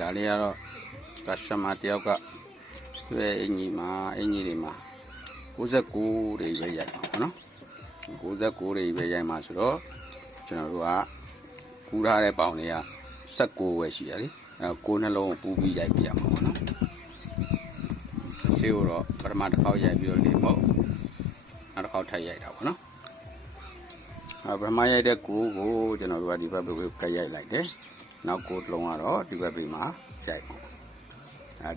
ဒါလေးကတော့ကစတမာတယောက်ကသူ့ရဲ့အင်ကြီးတွေမှာ69တွေပဲရိုက်ပါဘောနော်69တွေပဲရိုက်မှာဆိုတော့ကျွန်တော်တို့ကကူးထားတဲ့ပေါင်တွေက19ပဲရှိရလေ9နှလုံးပူးပြီးရိုက်ပြရမှာပေါ့နော်ရှေ့တော့ပထမတစ်ခေါက်ရိုက်ပြီးတော့လေးပေါ့နောက်တစ်ခေါက်ထပ်ရိုက်တာပေါ့နော်ပထမရိုက်တဲ့ကိုကျွန်တော်တို့ကဒီဘက်ကိုကတ်ရိုက်လိုက်တယ်နောက်ကိုလုံးကတော့ဒီဘက်ပြီးမှရိုက်ပါ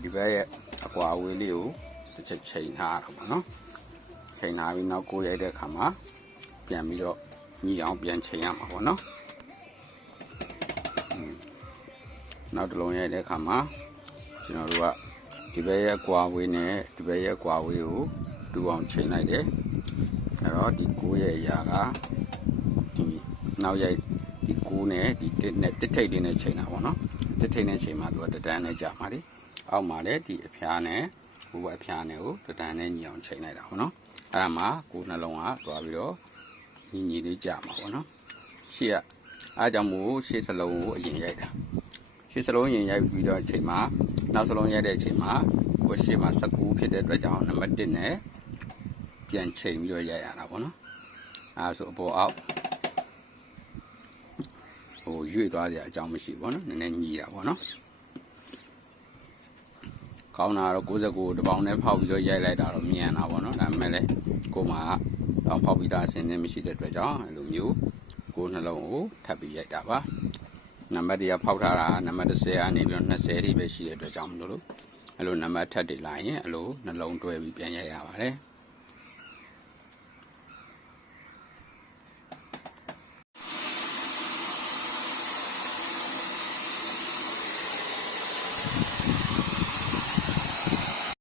ဒီဘက်ရဲ့အကွာအဝေးလေးကိုတစ်ချက်ချိန်ထားတာပေါ့နော်ချိန်ထားပြီးနောက်ကိုရိုက်တဲ့အခါမှာပြန်ပြီးတော့ညီအောင်ပြန်ချိန်ရမှာပေါ့နော်နောက်တစ်လုံးရိုက်တဲ့အခါမှာကျွန်တော်တို့ကဒီဘက်ရဲ့ကွာဝေးနဲ့ဒီဘက်ရဲ့ကွာဝေးကိုတူအောင်ချိန်လိုက်တယ်အဲ့တော့ဒီ9ရဲ့အရာကဒီနောက်ရိုက်ဒီ9နဲ့ဒီ1နဲ့တစ်ထိပ်လေးနဲ့ချိန်တာပေါ့နော်တစ်ထိပ်နဲ့ချိန်မှသူကတတန်းနဲ့ကြာမှာလေအောက်မှာလည်းဒီအဖျားနဲ့ဟိုအဖျားနဲ့ကိုတတန်းနဲ့ညီအောင်ချိန်လိုက်တာပေါ့နော်အဲ့ဒါမှ9နှလုံးကသွားပြီးတော့ညီလေးကြာမှာပေါ့နော်ရှေ့ကအားကြောင့်မို့ရှေ့စလုံးကိုအရင်ရိုက်တာရှေ့စလုံးရင်ရိုက်ပြီးတော့အချိန်မှာနောက်စလုံးရိုက်တဲ့အချိန်မှာဟိုရှေ့မှာ19ဖြစ်တဲ့အတွက်ကြောင့်နံပါတ်1နဲ့ပြန်ချိန်ပြီးတော့ရိုက်ရတာပေါ့နော်အဲဆိုအပေါ်အောက်ဟိုရွေ့သွားကြအကြောင်းမရှိဘူးပေါ့နော်နည်းနည်းညီတာပေါ့နော်ကောင်းတာတော့69တပေါင်နဲ့ဖောက်ပြီးတော့ရိုက်လိုက်တာတော့မြန်တာပေါ့နော်ဒါပေမဲ့လည်းကိုမှတောင်ဖောက်ပြီးသားအစင်းနဲ့မရှိတဲ့အတွက်ကြောင့်အဲလိုမျိုး9နှလုံးကိုထပ်ပြီးရိုက်တာပါနံပါတ်တွေကဖောက်ထားတာနံပါတ်10ကနေပြီးတော့20ထိပဲရှိတဲ့အတွက်ကြောင့်မလို့အဲ့လိုနံပါတ်ထပ်တွေလာရင်အဲ့လိုနှလုံးတွဲပြီးပြန်ရိုက်ရပါတယ်